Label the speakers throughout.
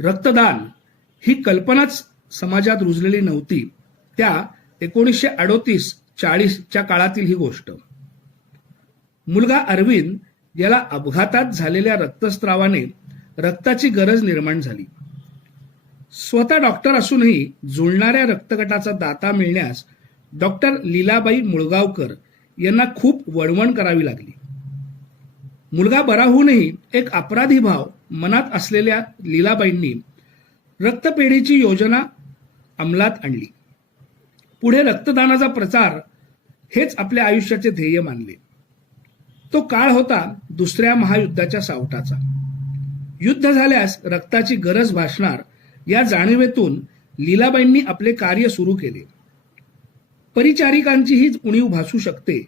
Speaker 1: रक्तदान ही कल्पनाच समाजात रुजलेली नव्हती. त्या एकोणीसशे अडोतीस चाळीसच्या काळातील ही गोष्ट. मुलगा अरविंद याला अपघातात झालेल्या रक्तस्त्रावाने रक्ताची गरज निर्माण झाली. स्वतः डॉक्टर असूनही जुळणाऱ्या रक्तगटाचा दाता मिळण्यास डॉक्टर लीलाबाई मुळगावकर यांना खूप वणवण करावी लागली. मुलगा बरा होऊनही एक अपराधी भाव मनात असलेल्या लीलाबाईंनी रक्तपेढीची योजना अंमलात आणली. पुढे रक्तदानाचा प्रचार हेच आपल्या आयुष्याचे ध्येय मानले. तो काळ होता दुसऱ्या महायुद्धाच्या सावटाचा. युद्ध झाल्यास रक्ताची गरज भासणार या जाणीवेतून लीलाबाईंनी आपले कार्य सुरू केले. परिचारिकांची हीच उणीव भासू शकते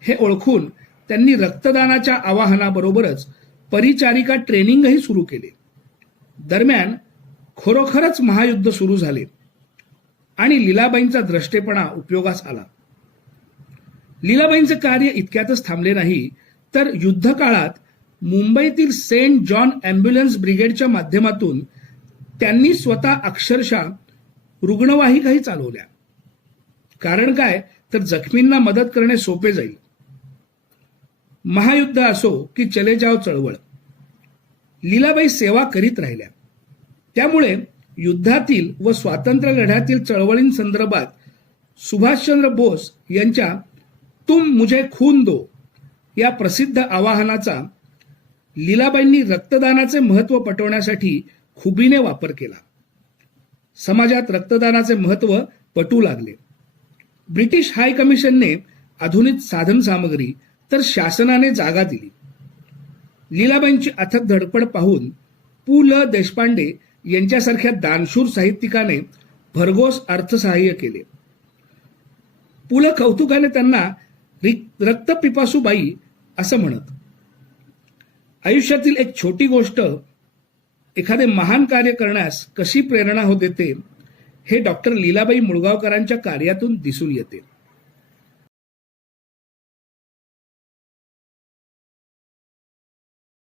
Speaker 1: हे ओळखून त्यांनी रक्तदानाच्या आवाहनाबरोबरच परिचारिका ट्रेनिंगही सुरू केले. दरम्यान खरोखरच महायुद्ध सुरू झाले आणि लीलाबाईंचा द्रष्टेपणा उपयोगास आला. लीलाबाईंचे कार्य इतक्यातच थांबले नाही तर युद्ध काळात मुंबईतील सेंट जॉन अँब्युलन्स ब्रिगेडच्या माध्यमातून त्यांनी स्वतः अक्षरशः रुग्णवाहिकाही चालवल्या. कारण काय? तर जखमींना मदत करणे सोपे जाईल. महायुद्ध असो की चले जाव चळवळ. लीलाबाई सेवा करीत राहिल्या. त्यामुळे युद्धातील व स्वातंत्र्य लढ्यातील चळवळींसंदर्भात सुभाषचंद्र बोस यांच्या तुम मुझे खून दो या प्रसिद्ध आवाहनाचा लीलाबाईंनी रक्तदानाचे महत्त्व पटवण्यासाठी खुबीने वापर केला. समाजात रक्तदानाचे महत्त्व पटू लागले. ब्रिटिश हाय कमिशनने आधुनिक साधन सामग्री तर शासनाने जागा दिली. लीलाबाईंची अथक धडपड पाहून पु. ल. देशपांडे यांच्यासारख्या दानशूर साहित्यिकाने भरघोस अर्थसहाय्य केले. पु. ल. कौतुकाने त्यांना रिक- रक्तपिपासूबाई असं म्हणत. आयुष्यातील एक छोटी गोष्ट एखादे महान कार्य करण्यास कशी प्रेरणा होते ते हे डॉक्टर लीलाबाई मुळगावकरांच्या कार्यातून दिसून येते.